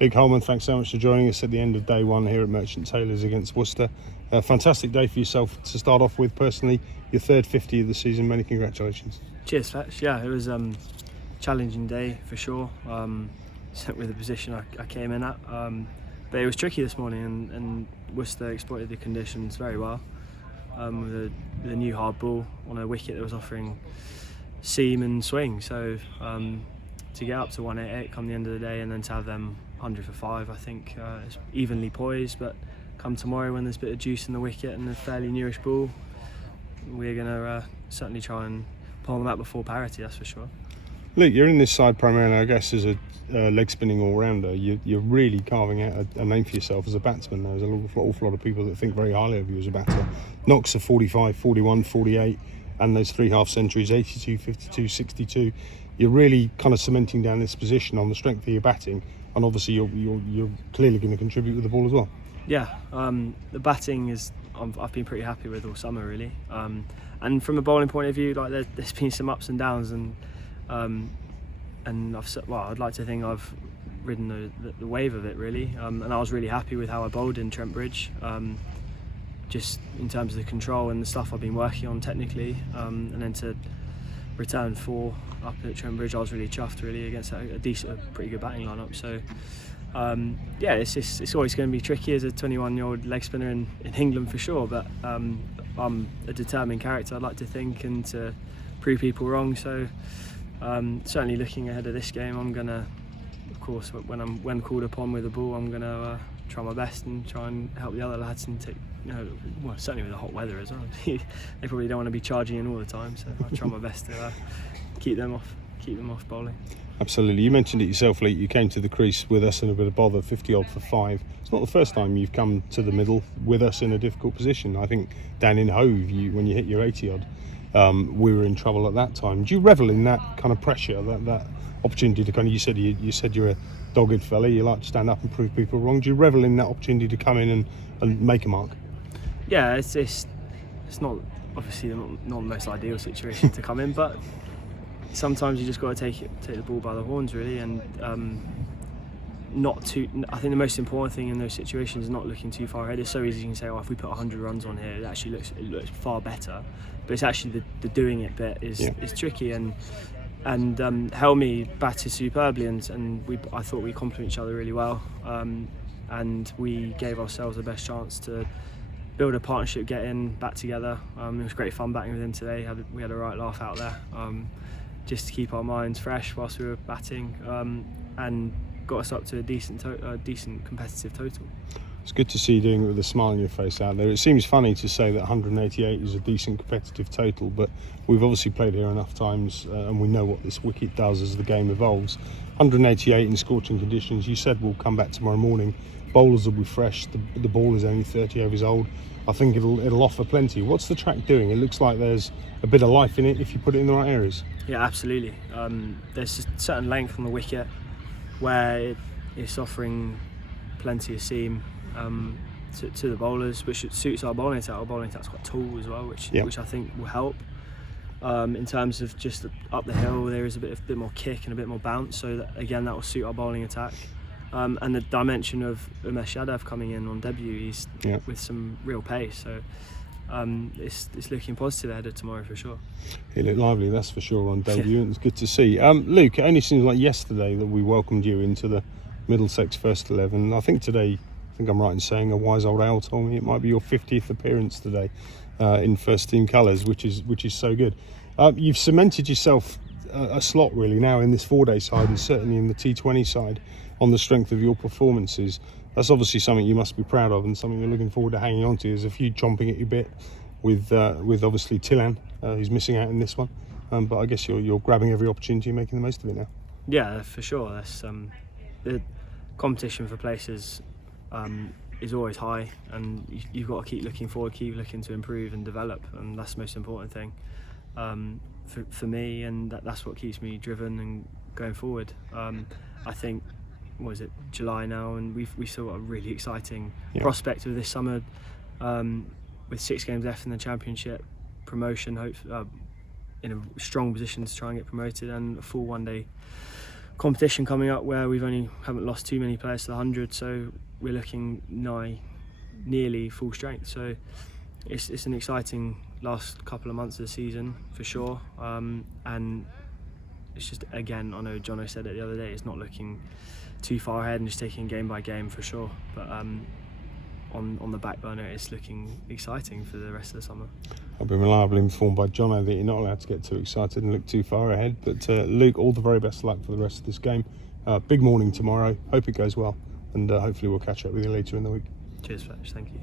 Big Hollman, thanks so much for joining us at the end of day one here at Merchant Taylors against Worcester. A fantastic day for yourself to start off with personally, your third 50 of the season. Many congratulations. Cheers, Fetch. Yeah, it was a challenging day for sure, with the position I came in at. But it was tricky this morning, and Worcester exploited the conditions very well with a new hard ball on a wicket that was offering seam and swing. So to get up to 188 come the end of the day and then to have them 100 for 5, I think it's evenly poised. But come tomorrow, when there's a bit of juice in the wicket and a fairly newish ball, we're going to certainly try and pull them out before parity, that's for sure. Luke, you're in this side primarily, I guess, as a leg spinning all-rounder. You're really carving out a name for yourself as a batsman. There's an awful lot of people that think very highly of you as a batter. Knocks of 45, 41, 48, and those 3 half centuries, 82, 52, 62. You're really kind of cementing down this position on the strength of your batting, and obviously you're clearly going to contribute with the ball as well. Yeah, the batting is I've been pretty happy with all summer really, and from a bowling point of view, like there's been some ups and downs, and I'd like to think I've ridden the wave of it really, and I was really happy with how I bowled in Trent Bridge, just in terms of the control and the stuff I've been working on technically, and then to return 4 up at Trent Bridge, I was really chuffed really against a pretty good batting lineup. So yeah, it's always going to be tricky as a 21-year-old leg spinner in England for sure, but I'm a determined character, I'd like to think, and to prove people wrong. So certainly looking ahead of this game, I'm gonna, of course, when called upon with the ball, I'm gonna try my best and try and help the other lads and take, well, certainly with the hot weather as well. They probably don't want to be charging in all the time, so I'll try my best to keep them off bowling. Absolutely. You mentioned it yourself, Lee. You came to the crease with us in a bit of bother, 50 odd for 5. It's not the first time you've come to the middle with us in a difficult position. I think down in Hove, when you hit your 80 odd, we were in trouble at that time. Do you revel in that kind of pressure, that opportunity to kind of, you said you're a dogged fella, you like to stand up and prove people wrong. Do you revel in that opportunity to come in and make a mark? Yeah, it's not obviously not the most ideal situation to come in, but sometimes you just got to take the ball by the horns really, and I think the most important thing in those situations is not looking too far ahead. It's so easy, you can say, if we put 100 runs on here, it actually looks far better, but it's actually the doing it bit is tricky, and Helmy batted superbly, and I thought we complement each other really well, and we gave ourselves the best chance to build a partnership, get in, bat together. It was great fun batting with him today. We had a right laugh out there, just to keep our minds fresh whilst we were batting, and got us up to a decent competitive total. It's good to see you doing it with a smile on your face out there. It seems funny to say that 188 is a decent competitive total, but we've obviously played here enough times, and we know what this wicket does as the game evolves. 188 in scorching conditions, you said we'll come back tomorrow morning. Bowlers will be fresh, the ball is only 30 overs old. I think it'll offer plenty. What's the track doing? It looks like there's a bit of life in it if you put it in the right areas. Yeah, absolutely. There's a certain length on the wicket where it's offering plenty of seam to the bowlers, which suits our bowling attack. Our bowling attack's quite tall as well, which I think will help. In terms of just up the hill, there is a bit more kick and a bit more bounce, so that will suit our bowling attack. And the dimension of Umesh Yadav coming in on debut, he's with some real pace, so it's looking positive ahead of tomorrow for sure. He looked lively, that's for sure, on debut, and it's good to see. Luke, it only seems like yesterday that we welcomed you into the Middlesex first 11. I think today, I'm right in saying, a wise old owl told me it might be your 50th appearance today in first team colours, which is so good. You've cemented yourself a slot really now in this 4-day side, and certainly in the T20 side, on the strength of your performances. That's obviously something you must be proud of, and something you're looking forward to hanging on to. There's a few chomping at your bit with obviously Tillan, who's missing out in this one, but I guess you're grabbing every opportunity and making the most of it now. Yeah, for sure. That's the competition for places is always high, and you've got to keep looking forward, keep looking to improve and develop, and that's the most important thing for me, and that's what keeps me driven and going forward. I think, what is it, July now, and we still got a really exciting prospect of this summer, with 6 games left in the championship, promotion, in a strong position to try and get promoted, and a full one-day competition coming up where haven't lost too many players to the 100, so we're looking nearly full strength. So it's an exciting last couple of months of the season for sure, and it's just, again, I know Jono said it the other day, it's not looking too far ahead and just taking game by game for sure, but on the back burner it's looking exciting for the rest of the summer. I've been reliably informed by Jono that you're not allowed to get too excited and look too far ahead, but Luke, all the very best of luck for the rest of this game. Big morning tomorrow, hope it goes well, and hopefully we'll catch up with you later in the week. Cheers, Fletch, thank you.